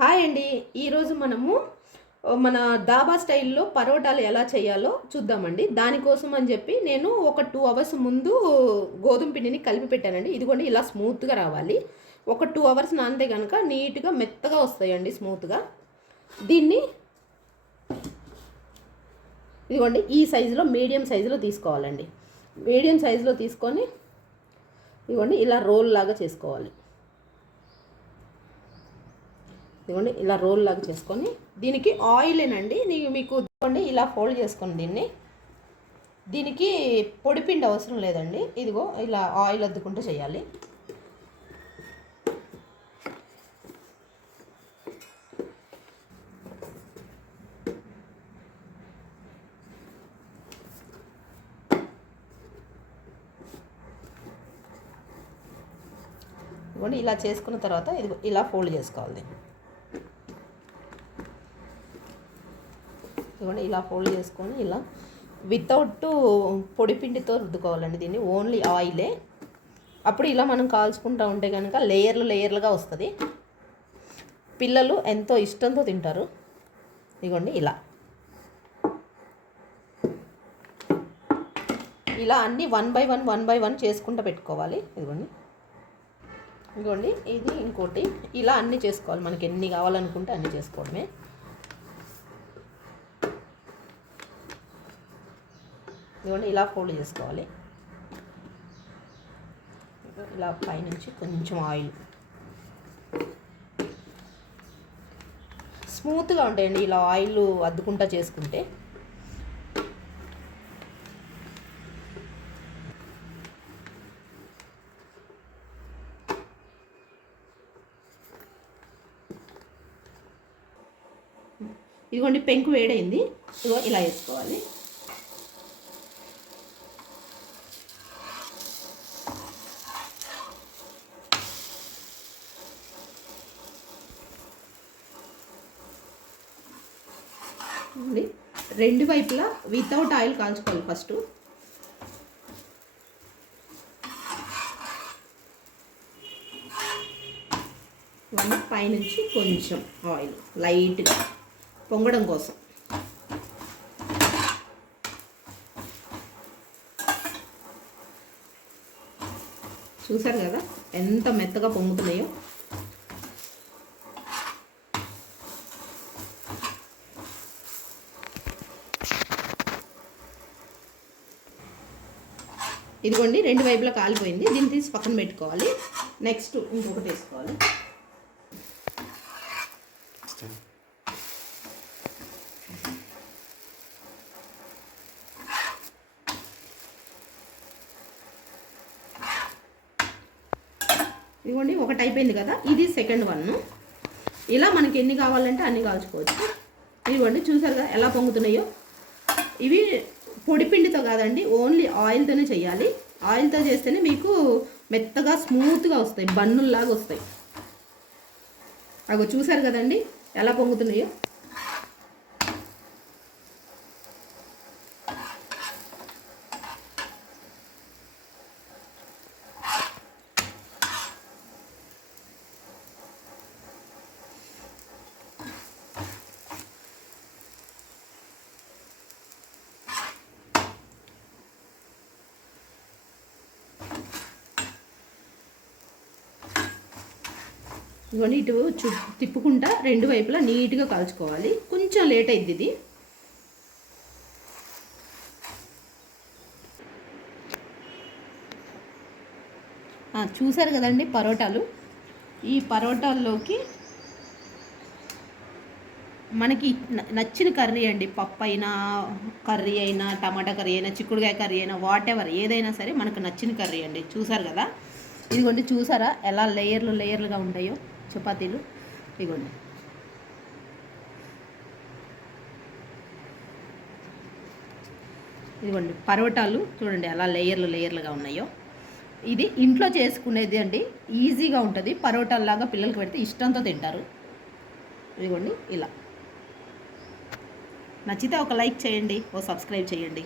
Hi అండి. ఈరోజు మనము మన డాబా స్టైల్లో పరోటాలు ఎలా చేయాలో చూద్దామండి. దానికోసం అని చెప్పి నేను ఒక 2 అవర్స్ ముందు గోధుమ పిండిని కలిపి పెట్టానండి. ఇదిగోండి ఇలా స్మూత్గా రావాలి. ఒక 2 అవర్స్ నానితే కనుక నీట్గా మెత్తగా వస్తాయండి స్మూత్గా. దీన్ని ఇదిగోండి ఈ సైజులో మీడియం సైజులో తీసుకోవాలండి. మీడియం సైజులో తీసుకొని ఇదిగోండి ఇలా రోల్ లాగా చేసుకోవాలి. ఇదిగోండి ఇలా రోల్ లాగా చేసుకొని దీనికి ఆయిలేనండి మీకు ఇదిగోండి ఇలా ఫోల్డ్ చేసుకొని దీనికి పొడిపిండి అవసరం లేదండి. ఇదిగో ఇలా ఆయిల్ అద్దుకుంటూ చేయాలి. ఇదిగోండి ఇలా చేసుకున్న తర్వాత ఇదిగో ఇలా ఫోల్డ్ చేసుకోవాలి. ఇదిగోండి ఇలా ఫోల్డ్ చేసుకొని ఇలా వితౌట్ పొడిపిండితో రుద్దుకోవాలండి. దీన్ని ఓన్లీ ఆయిలే. అప్పుడు ఇలా మనం కాల్చుకుంటూ ఉంటే కనుక లేయర్లుగా వస్తుంది. పిల్లలు ఎంతో ఇష్టంతో తింటారు. ఇదిగోండి ఇలా ఇలా అన్నీ వన్ బై వన్ చేసుకుంటూ పెట్టుకోవాలి. ఇదిగోండి ఇది ఇంకోటి ఇలా అన్నీ చేసుకోవాలి. మనకి ఎన్ని కావాలనుకుంటే అన్నీ చేసుకోవడమే. ఇదిగోండి ఇలా ఫోల్డ్ చేసుకోవాలి. ఇలా పైనుంచి కొంచెం ఆయిల్ స్మూత్గా ఉంటాయండి ఇలా ఆయిల్ అద్దుకుంటా చేసుకుంటే. ఇదిగోండి పెంకు వేడైంది. ఇదిగో ఇలా వేసుకోవాలి. రెండు వైపులా వితౌట్ ఆయిల్ కాల్చుకోవాలి ఫస్ట్. పైనుంచి కొంచెం ఆయిల్ లైట్గా పొంగడం కోసం. చూసారు కదా ఎంత మెత్తగా పొంగుతున్నాయో. ఇదిగోండి రెండు వైపులా కాలిపోయింది. దీన్ని తీసి పక్కన పెట్టుకోవాలి. నెక్స్ట్ ఇంకొకటి వేసుకోవాలి. ఇదిగోండి ఒకటి అయిపోయింది కదా, ఇది సెకండ్ వన్. ఇలా మనకి ఎన్ని కావాలంటే అన్ని కాల్చుకోవచ్చు. ఇదిగోండి చూసారు కదా ఎలా పొంగుతున్నాయో. ఇవి పొడిపిండితో కాదండి, ఓన్లీ ఆయిల్తోనే చేయాలి. ఆయిల్తో చేస్తేనే మీకు మెత్తగా స్మూత్గా వస్తాయి, బన్నుల్లాగా వస్తాయి. అగో చూసారు కదండి ఎలా పొంగుతున్నాయో. ఇవన్నీ ఇటు తిప్పుకుంటా రెండు వైపులా నీట్గా కాల్చుకోవాలి. కొంచెం లేట్ అయింది ఇది. చూసారు కదండి పరోటాలు. ఈ పరోటాల్లోకి మనకి నచ్చిన కర్రీ అండి, పప్పు అయినా కర్రీ అయినా టమాటా కర్రీ అయినా చిక్కుడుకాయ కర్రీ అయినా వాటెవర్ ఏదైనా సరే మనకు నచ్చిన కర్రీ అండి. చూసారు కదా ఇదిగోండి చూసారా ఎలా లేయర్లుగా ఉంటాయో చపాతీలు. ఇదిగోండి పరోటాలు చూడండి ఎలా లేయర్లుగా ఉన్నాయో. ఇది ఇంట్లో చేసుకునేది అండి, ఈజీగా ఉంటుంది. పరోటాల్లాగా పిల్లలకి పెడితే ఇష్టంతో తింటారు. ఇదిగోండి ఇలా. నచ్చితే ఒక లైక్ చేయండి, ఓ సబ్స్క్రైబ్ చేయండి.